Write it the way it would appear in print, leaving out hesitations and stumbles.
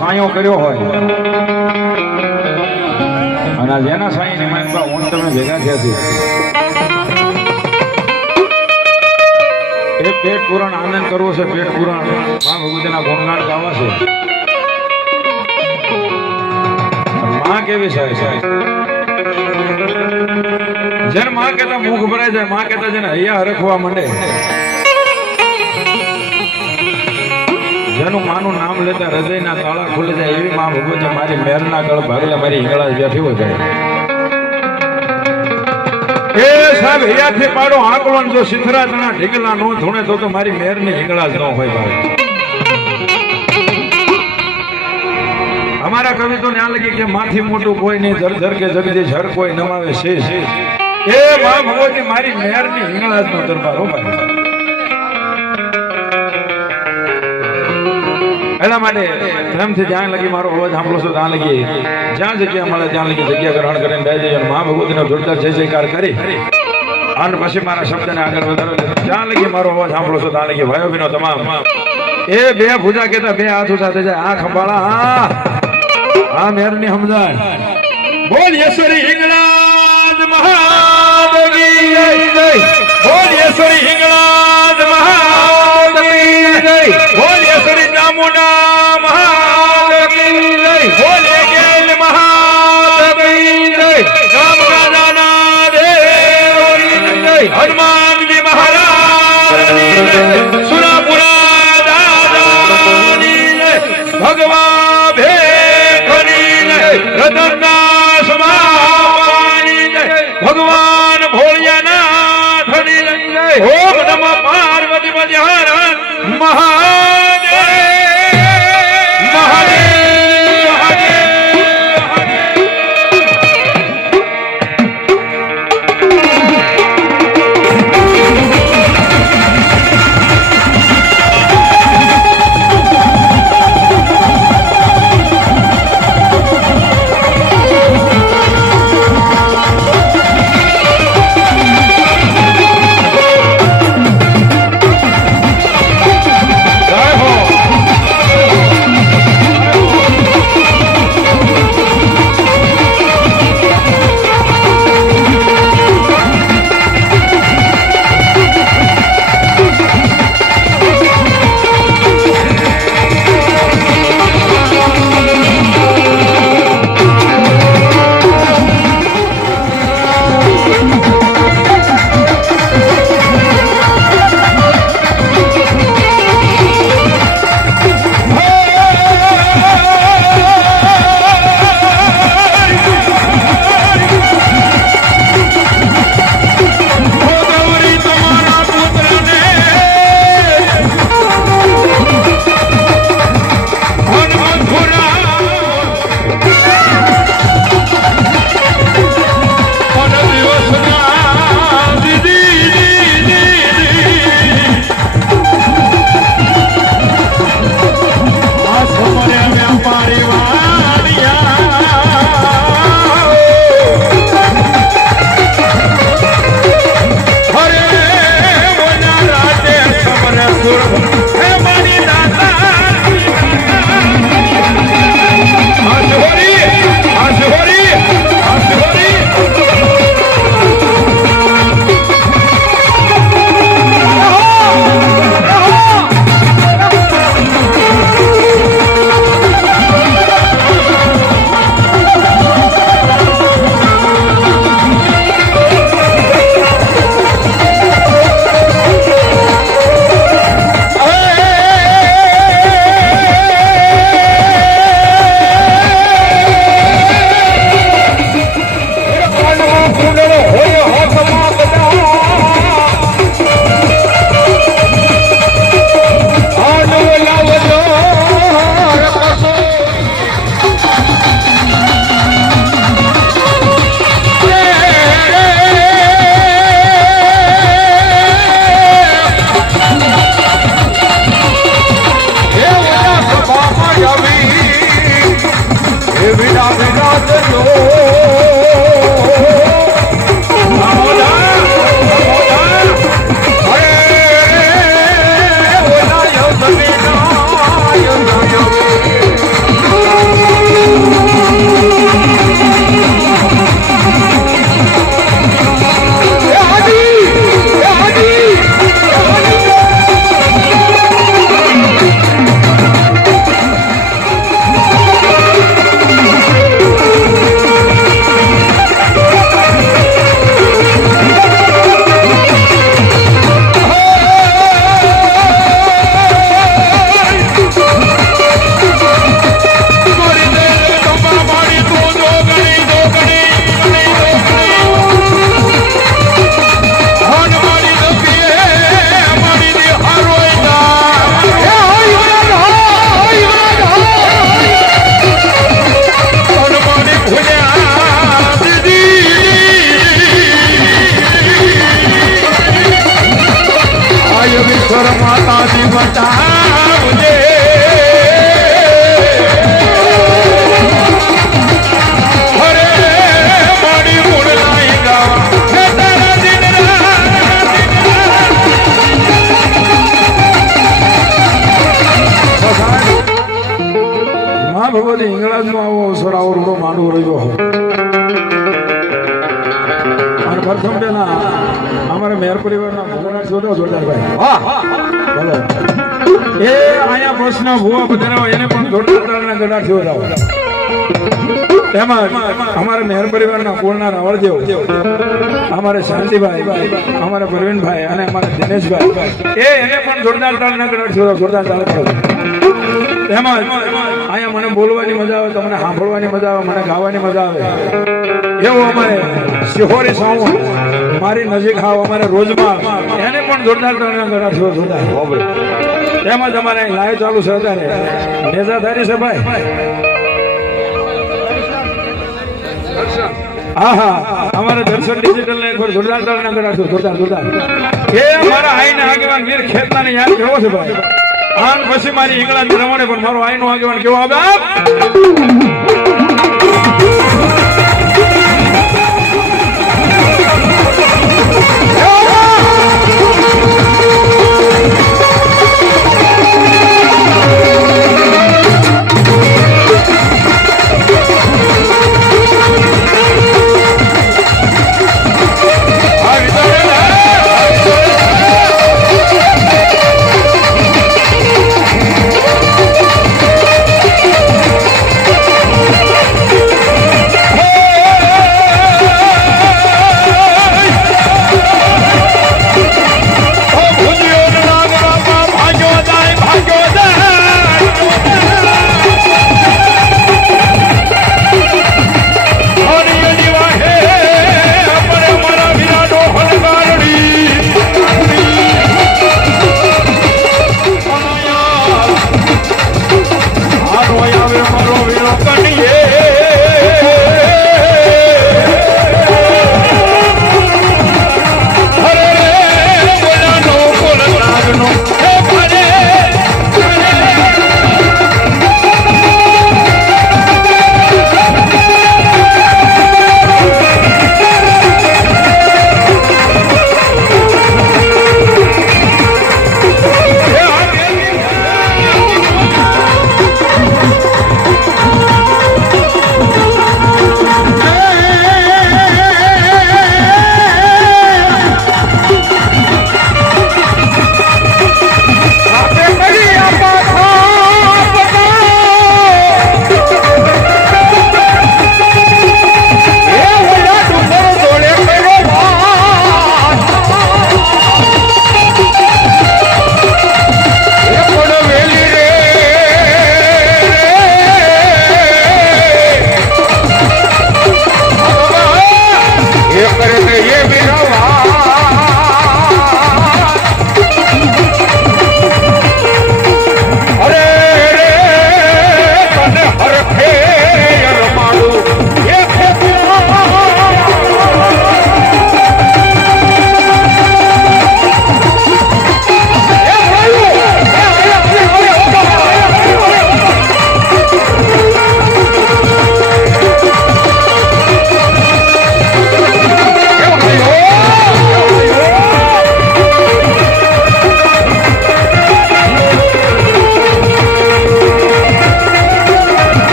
સાયો કર્યો હોય અને જેના સાઈ ને માનવા હું તમે ભેગા થયા છે એ પેટ પુરાણ આનંદ કરવો છે પેટ પુરાણ માં ભગવતીના ગુણગાન ગાવા છે માં કેવી છે જેને માં કહેતા મુખ ભરાય જાય માં કહેતા જેને હૈયા હરખવા માંડે જેનું માનું નામ લેતા હૃદયના તાળા ખુલે જાય એવી માં ભગવતી મારી મહેરના ગળ ભાગલે મારી હિંગળા બેઠી હોય જાય એ સાહેબ હૈયાથી પાડો આંકલન જો સિથરા તણા ઢીંગલા નો ધૂણે તો મારી મહેરની હિંગળા જ ન હોય ભાઈ અમારા કવિ તો ન્યા લગી કે માથી મોટું કોઈ નહીં જર કે જગદીશ હર કોઈ નમાવે છે એ માં ભગવતી મારી મહેરની હિંગળા જ નો દરબાર હો ભાઈ એના માટે પ્રેમથી જ્યાં લગી મારો અવાજ સાંભળો છો ત્યાં લગી જ્યાં જગ્યા મળે ત્યાં લગી જગ્યા ગ્રહણ કરીને બે જઈએ મા ભગવતીનો જોરદાર જય જયકાર કરી અને પછી મારા શબ્દને આગળ વધારો જ્યાં લગી મારો અવાજ સાંભળો છો ત્યાં લગી ભાઈઓ બહેનો તમામ એ બે ભૂજા કહેતા બે હાથ સાથે જાય આ ખંભાળા આ મેરની સમજાય બોલ યેશ્વરી હિંગળાજ મહાદેવી જય બોલ યેશ્વરી હિંગળાજ મહાદેવી જય બોલ યેશ્વરી ચામુંડા મહાદેવી જય બોલ ગેલ મહાદેવી જય રામ રાજાના દેવની જય હનુમાનજી મહારાજની જય સુરાપુરા દાદાની જય ભગવા ભેખની જય રતનના સમાની જય ભગવાન ભોળિયાનાથની જય ઓમ નમઃ પાર્વતી પતિ હર મહાદેવ મહાદેવ માં ભગવતી ઇંગ્લેન્ડમાં આવો અવસર આવો રૂડો માંડવો રહ્યો અને પ્રથમ પેલા અમારા મેર પરિવારના ભગવાન જોડો જોરદારભાઈ બોલો એ આયા પ્રશ્ન ભૂવા બધાનો એને પણ જોરદારના ગડા જોડાવો તેમાં અમારા મેર પરિવારના કુળના રાવળદેવ અમારે શાંતિભાઈ અમારા પ્રવીણભાઈ અને અમારા દિનેશભાઈ એને પણ જોરદાર તાળના ગડા જોરદાર તાળ પડો તેમાં અહીંયા મને બોલવાની મજા આવે તમને સાંભળવાની મજા આવે મને ગાવાની મજા આવે એવું અમારે શિહોરી સાઉન્ડ મારી નજીક આવ અમારે રોજમાં એને પણ જોરદાર તાળના ગડા જોરદાર તેમાં તમારે લાઈવ ચાલુ છે અત્યારે નેજાધારી છે ભાઈ આહા અમારે દર્શન ડિજિટલ ને એકવાર જોરદાર તાળના ગડા જોરદાર એ અમારા આઈને આગેવાન વીર ખેતલાને યાદ કરવો છે ભાઈ આન પછી મારી ઇંગ્લેન્ડ રમણે પણ મારો આઈનો આગેવાન કેવો આવે